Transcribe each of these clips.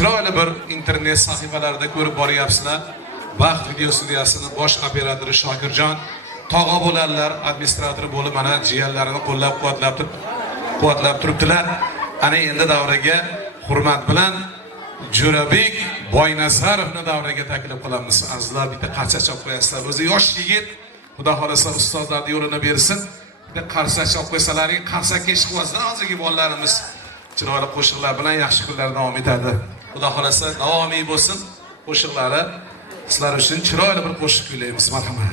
chiroyli bir internet sahifalarida ko'rib boryapsizlar. Baxt video studiyasini bosh operatori Shokirjon, tog'a bo'larlar, administratori bo'lib mana jiyanlarini qo'llab-quvvatlab turibdilar. Ana endi davraga hurmat bilan Jo'rabek Boynazarovni davraga taklif qilamiz. Azizlar, bitta qarsak chop qo'yasizlar. O'zi yosh yigit, Xudo xolasa ustozlarning yo'lini bersin. Bitta qarsak chop qo'ysalaring, qarsakka ish qilmasdan hozirgi bolalarimiz chiroyli qo'shiqlar bilan yaxshi kunlar davom etadi. Xudo xolasa davomiy bo'lsin qo'shiqlari. Sizlar uchun chiroyli bir qo'shiq kuylaymiz. Marhamat.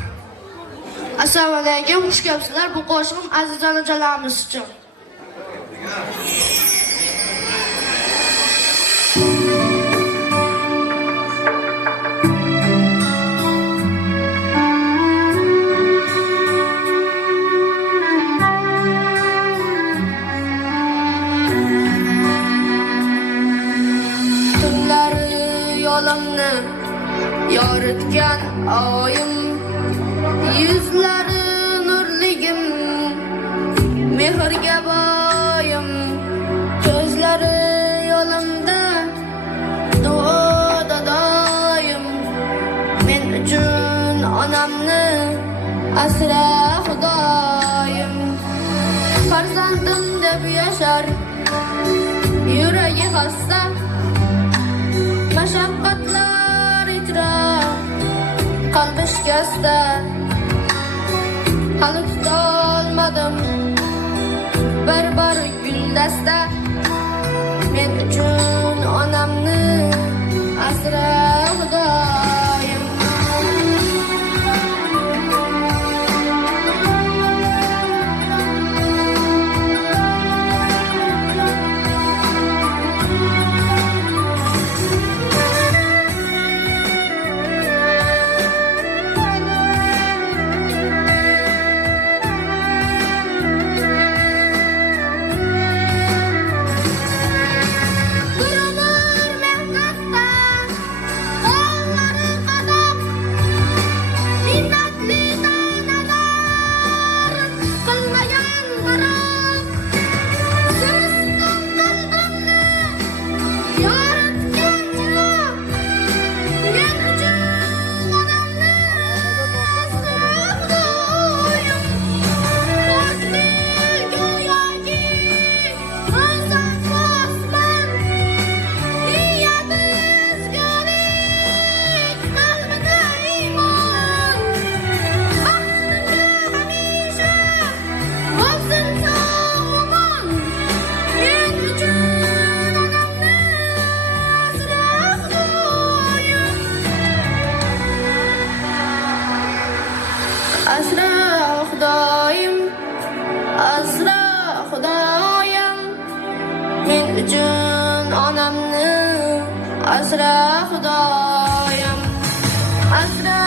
Assalomu alaykum, xush kelibsizlar. Bu qo'shig'im aziz onajonlarimiz uchun. Yo'limni yoritgan oyim, yuzlari nurligim, mehrga boyim, ko'zlari yo'limda, duoda doim. Men uchun onamni asra Xudoyim, farzandim deb yashar yuragi xasta. Mashaqqatlar ichra qalbi shikasta, hali tutolmadim bir guldasta. Men uchun onamni asra Xudoyim. Asra Xudoyim, asra Xudoyim, men uchun onamni asra Xudoyim, asra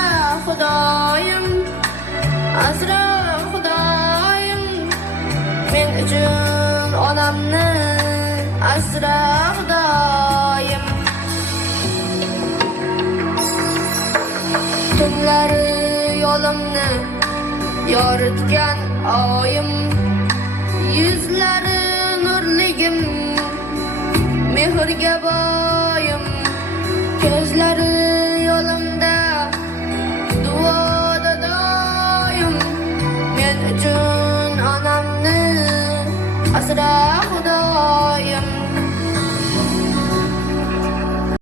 Xudoyim, asra Xudoyim, men uchun onamni asra Xudoyim. Tunlari yo'limni yoritgan oyim, yuzlari nurligim, mehrga boyim, ko'zlari yo'limda, duoda doim. Men uchun onamni asra